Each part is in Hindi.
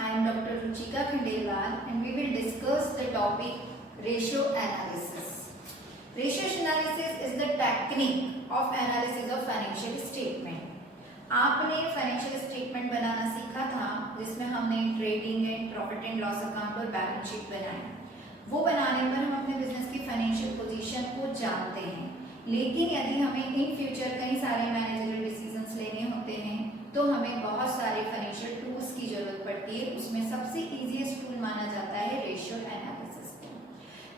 I am Dr. Ruchika Khandelwal and we will discuss the topic ratio analysis. Ratio analysis is the technique of analysis of financial statement. आपने फाइनेंशियल स्टेटमेंट बनाना सीखा था जिसमें हमने trading and profit and loss account और बैलेंस शीट बनाया। वो बनाने पर हम अपने बिजनेस की फाइनेंशियल पोजीशन को जानते हैं, लेकिन यदि हमें इन फ्यूचर कई सारे मैनेजरियल डिसीजंस लेने होते हैं तो हमें बहुत सारे फाइनेंशियल टूल्स की जरूरत पड़ती है। उसमें सबसे इजीएस्ट टूल माना जाता है रेशियो एनालिसिस को।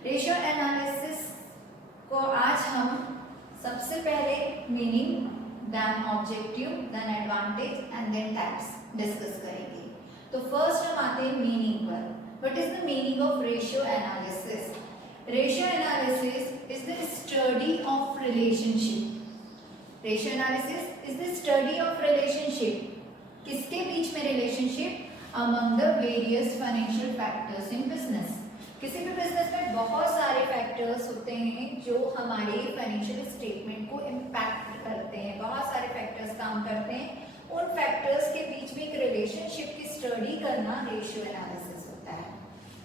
रेशियो एनालिसिस को आज हम सबसे पहले meaning, then objective, then advantage and then types discuss करेंगे। तो फर्स्ट हम आते हैं मीनिंग पर। What is the meaning of ratio analysis? Ratio analysis is the study of relationship. Ratio analysis is the study of relationship. किसके बीच में relationship? Among the various financial factors in business. किसी भी बिजनेस में बहुत सारे फैक्टर्स होते हैं जो हमारे फाइनेंशियल स्टेटमेंट को इम्पैक्ट करते हैं। बहुत सारे फैक्टर्स काम करते हैं, उन फैक्टर्स के बीच में एक रिलेशनशिप की स्टडी करना रेशियो एनालिसिस होता है।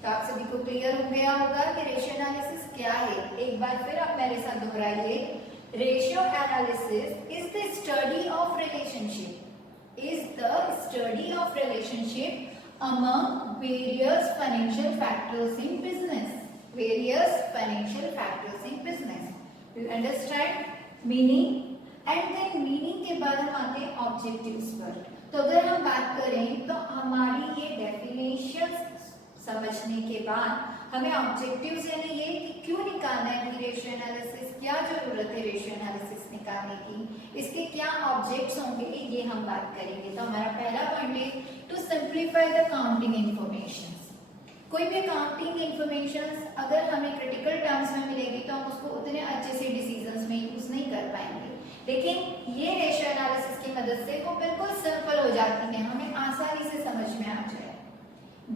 तो आप सभी को क्लियर हो गया होगा कि रेशियो एनालिसिस क्या है। एक बार फिर आप मेरे साथ दोहराइए। Ratio analysis is the study of relationship, among various financial factors in business. Do you understand meaning? And then meaning के बाद हम आते हैं ऑब्जेक्टिव्स पर। तो अगर हम बात करें तो हमारी ये डेफिनेशन समझने के बाद हमें ऑब्जेक्टिव्स यानी ये कि क्यों निकालना है रेशियो एनालिसिस, क्या जरूरत है रेशियो एनालिसिस निकालने की, इसके क्या ऑब्जेक्ट्स होंगे, ये हम बात करेंगे। तो हमारा पहला पॉइंट है to simplify the counting information. कोई भी काउंटिंग इंफॉर्मेशन अगर हमें क्रिटिकल टर्म्स में मिलेगी तो हम उसको उतने अच्छे से डिसीजंस में यूज नहीं कर पाएंगे, लेकिन ये रेशियो एनालिसिस की मदद से वो बिल्कुल सिंपल हो जाती है, हमें आसानी से समझ में आ जाए।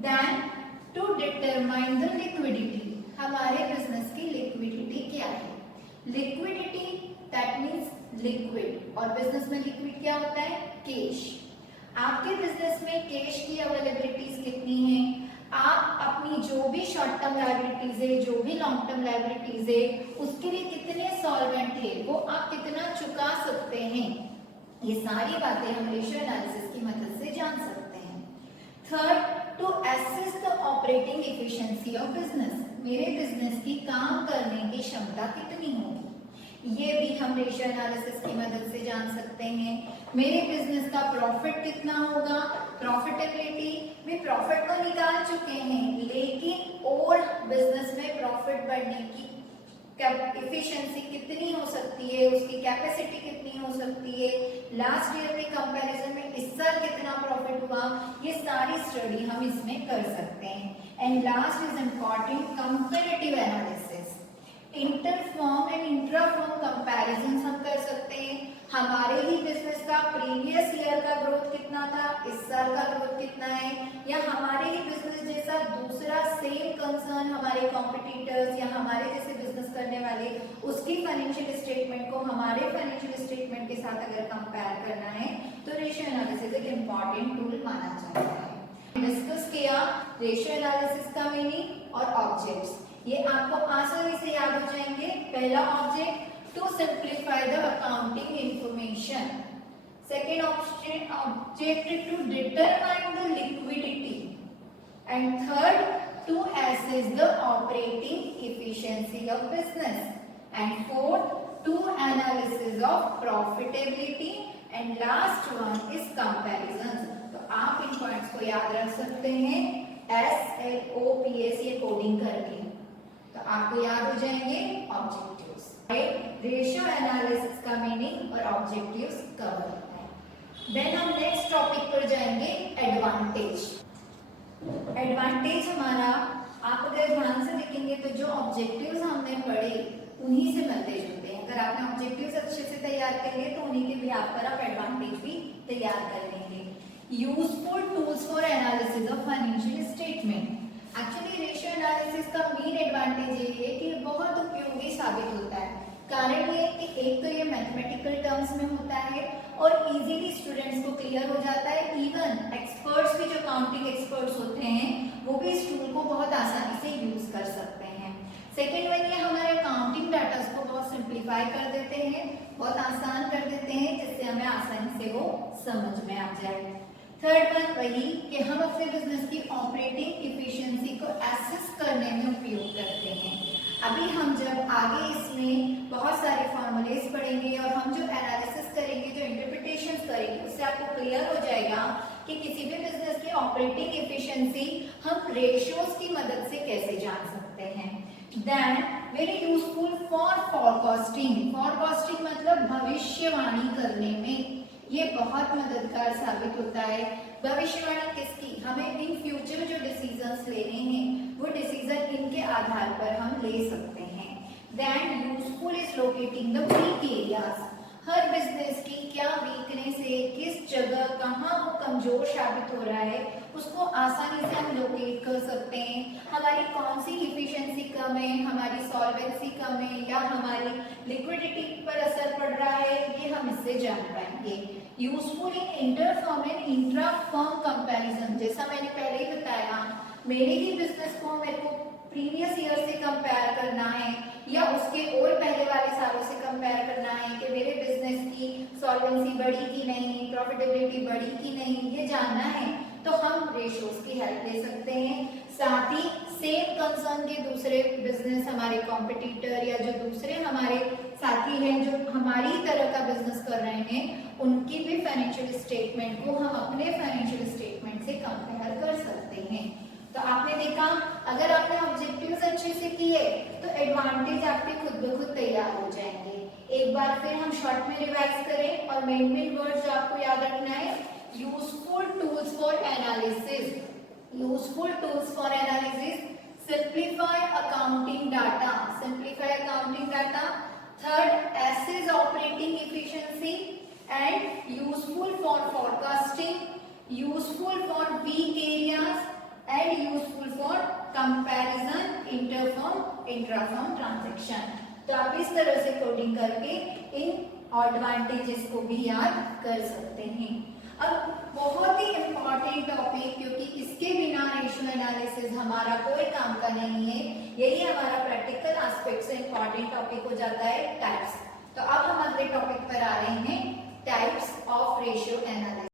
Then to determine the liquidity. हमारे बिजनेस की लिक्विडिटी क्या है? लिक्विडिटी दैट मींस लिक्विड, और बिजनेस में लिक्विड क्या होता है? कैश। आपके बिजनेस में कैश की अवेलेबिलिटीज कितनी है? आप अपनी जो भी शॉर्ट टर्म लायबिलिटीज है, जो भी लॉन्ग टर्म लायबिलिटीज है, उसके लिए कितने सॉल्वेंट है, वो आप कितना चुका सकते हैं, ये सारी बातें हम रेशियो एनालिसिस की मदद से जान सकते हैं। Third, to assess the operating efficiency of business. मेरे बिजनेस की काम करने की क्षमता कितनी होगी, ये भी हम रेशियो एनालिसिस की मदद से जान सकते हैं। मेरे बिजनेस का प्रॉफिट कितना होगा, प्रॉफिटेबिलिटी में प्रॉफिट को निकाल चुके हैं, लेकिन और बिजनेस में प्रॉफिट बढ़ने की एफिशिएंसी कितनी हो सकती है, उसकी कैपेसिटी कितनी हो सकती है, लास्ट ईयर के कंपैरिजन में इस साल कितना प्रॉफिट हुआ, ये सारी स्टडी हम इसमें कर सकते हैं। And last is important comparative analysis. Interfirm and intrafirm comparison हम कर सकते हैं। हमारे ही बिजनेस का प्रीवियस ईयर का ग्रोथ कितना था, इस साल का ग्रोथ कितना है, या हमारे ही बिजनेस जैसा दूसरा सेम कंसर्न हमारे कॉम्पिटिटर्स या हमारे जैसे बिजनेस करने वाले, उसकी फाइनेंशियल स्टेटमेंट को हमारे फाइनेंशियल स्टेटमेंट के साथ अगर कंपेयर करना है तो रेशियो एनालिसिस एक इम्पॉर्टेंट टूल माना जाता है। डिस्कस किया रेशियो एनालिसिस का मीनिंग और ऑब्जेक्ट्स, ये आपको आसानी से याद हो जाएंगे। पहला object to simplify the accounting information. Second object to determine the liquidity, and third to assess the operating efficiency of business, and fourth to analysis of profitability, and last one is comparisons. तो आप इन पॉइंट्स को याद रख सकते हैं SLOPS ये कोडिंग करके, तो आपको याद हो जाएंगे ऑब्जेक्टिव्स। रेशियो एनालिसिस का मीनिंग और ऑब्जेक्टिव्स कवर होता है। देन हम नेक्स्ट टॉपिक पर जाएंगे एडवांटेज। एडवांटेज हमारा, आप अगर ध्यान से देखेंगे तो जो ऑब्जेक्टिव्स हमने पढ़े उन्हीं से मिलते जुलते हैं। अगर आपने ऑब्जेक्टिव्स अच्छे से तैयार कर लिए तो उन्हीं के बिहाफ पर आप एडवांटेज भी तैयार कर लेंगे। Useful tools for analysis of financial statement. Actually ratio analysis का मेन एडवांटेज ये है कि बहुत उपयोगी साबित होता है। कारण ये कि एक तो ये मैथमेटिकल टर्म्स में होता है और इजीली स्टूडेंट्स को क्लियर हो जाता है। इवन एक्सपर्ट्स भी, जो काउंटिंग एक्सपर्ट्स होते हैं, वो भी इस टूल को बहुत आसानी से यूज कर सकते हैं। सेकेंड वन, ये हमारे काउंटिंग डाटा को बहुत सिंप्लीफाई कर देते हैं, बहुत आसान कर देते हैं, जिससे हमें आसानी से वो समझ में आ जाए। थर्ड वन वही कि हम अपने बिजनेस की ऑपरेटिंग इफिशिएंसी को एसेस करने में उपयोग करते हैं। अभी हम जब आगे इसमें बहुत सारे फॉर्मूलेज पढ़ेंगे और हम जो एनालिसिस करेंगे, जो इंटरप्रिटेशन करेंगे, उससे आपको क्लियर हो जाएगा कि किसी भी बिजनेस की ऑपरेटिंग इफिशिएंसी हम रेशियोज की मदद से कैसे जान सकते हैं। Then very useful for forecasting. Forecasting मतलब भविष्यवाणी करने में ये बहुत मददगार साबित होता है। भविष्यवाणी किसकी? हमें इन फ्यूचर जो डिसीजंस लेने हैं, वो डिसीजन इनके आधार पर हम ले सकते हैं। Then useful is locating the weak areas. हर बिजनेस की क्या वीकनेस है, किस जगह कहाँ वो कमजोर साबित हो रहा है, उसको आसानी से हम लोकेट कर सकते हैं। हमारी कौन सी इफिशिएंसी कम है, हमारी सॉल्वेंसी कम है, या हमारी लिक्विडिटी पर असर पड़ रहा है, ये हम इससे जान पाएंगे। Useful in inter firm and intra firm comparison. जैसा मैंने पहले ही बताया, मेरे ही बिजनेस को मेरे को प्रीवियस ईयर से कंपेयर करना है या उसके और पहले वाले सालों से कंपेयर करना है कि मेरे बिजनेस की सॉल्वेंसी बढ़ी कि नहीं, प्रॉफिटेबिलिटी बढ़ी कि नहीं, ये जानना है तो हम रेशियोज की हेल्प ले सकते हैं। साथ ही सेम कंसर्न के दूसरे बिजनेस, हमारे कॉम्पिटिटर या जो दूसरे हमारे साथी हैं जो हमारी तरह का बिजनेस कर रहे हैं, उनकी भी फाइनेंशियल स्टेटमेंट को हम अपने फाइनेंशियल स्टेटमेंट से कंपेयर कर सकते हैं। तो आपने देखा, अगर आपने ऑब्जेक्टिव्स अच्छे से किए तो एडवांटेज आपके खुद ब खुद तैयार हो जाएंगे। एक बार फिर हम शॉर्ट में रिवाइज करें और मेन वर्ड्स जो आपको याद रखना है। Useful tools for analysis, useful tools for analysis, simplify accounting data, simplify accounting data. Third, assess operating efficiency and useful for forecasting, useful for weak areas and useful for comparison interfirm intrafirm transaction। तो आप इस तरह से कोडिंग करके इन एडवांटेजेस को भी याद कर सकते हैं। अब बहुत ही इम्पोर्टेंट टॉपिक, क्योंकि इसके बिना रेशियो एनालिसिस हमारा कोई काम का नहीं है, यही हमारा प्रैक्टिकल एस्पेक्ट से इम्पोर्टेंट टॉपिक हो जाता है, टाइप्स। तो अब हम अगले टॉपिक पर आ रहे हैं, टाइप्स ऑफ रेशियो एनालिसिस।